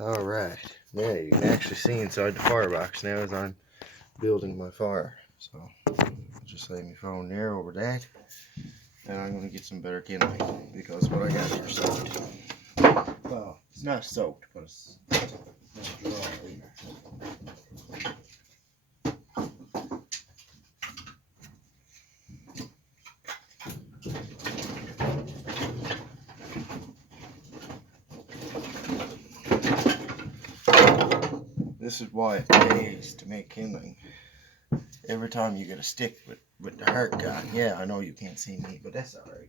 Alright, yeah, you can actually see inside the firebox now as I'm building my fire. So, I'll just lay my phone there over that. And I'm going to get some better kindling because what I got here is soaked. Well, it's not soaked, but it's not dry either. This is why it pays to make kindling. Every time you get a stick with the heart gun, yeah, I know you can't see me, but that's alright.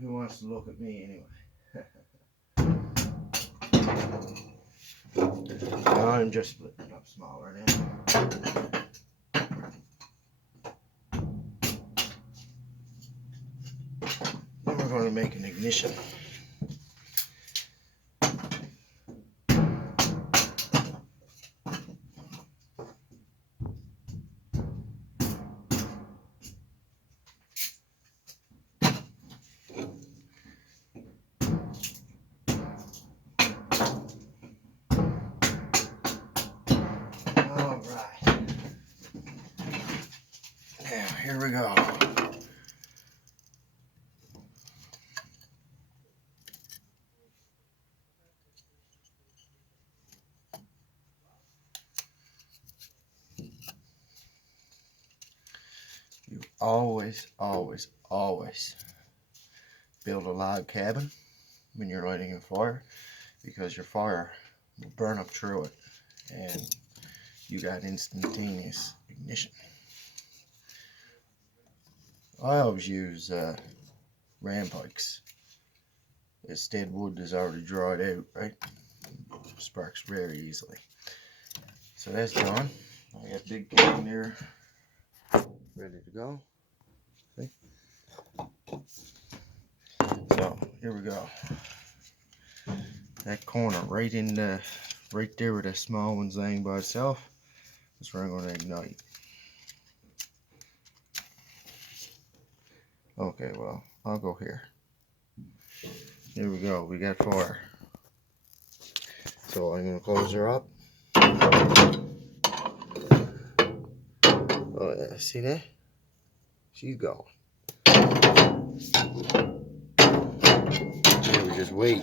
Who wants to look at me anyway? I'm just splitting it up smaller now. Then we're going to make an ignition. Now, here we go. You always build a log cabin when you're lighting a fire, because your fire will burn up through it and you got instantaneous ignition. I always use ram pikes. This dead wood is already dried out, right? Sparks very easily. So that's done. I got big can there ready to go. See? So here we go. That corner right there where that small one's laying by itself, that's where I'm going to ignite. Okay, well, I'll go here. Here we go, we got fire. So I'm going to close her up. Oh yeah, see that? She's gone. Here we just wait.